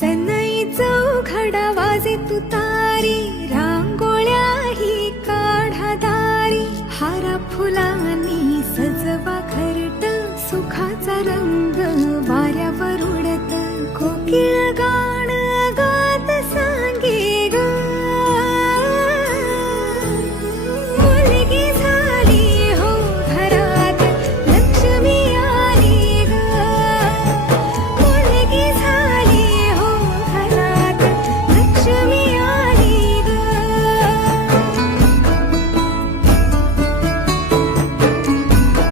सनईचा उघडा वाजे तुतारी, रांगोळ्याही काढा दारी, हारा फुलांनी सजवा घरट, सुखाचा रंग वाऱ्यावर उडत, कोकिळा